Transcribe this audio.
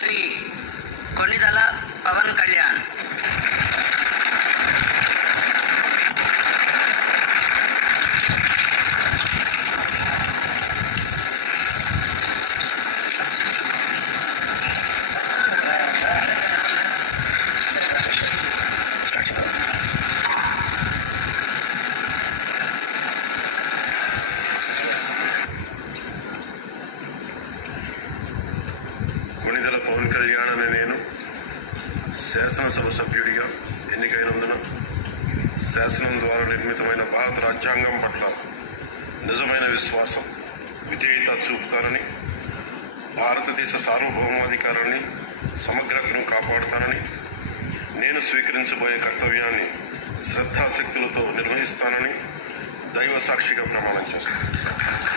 శ్రీ కొణిదల పవన్ కళ్యాణ్. కొణిదెల పవన్ కళ్యాణ్ అనే నేను శాసనసభ సభ్యుడిగా ఎన్నికైనందున శాసనం ద్వారా నిర్మితమైన భారత రాజ్యాంగం పట్ల నిజమైన విశ్వాసం, విధేయత చూపుతానని, భారతదేశ సార్వభౌమాధికారాన్ని, సమగ్రతను కాపాడుతానని, నేను స్వీకరించబోయే కర్తవ్యాన్ని శ్రద్ధాశక్తులతో నిర్వహిస్తానని దైవ సాక్షిగా ప్రమాణం చేస్తాను.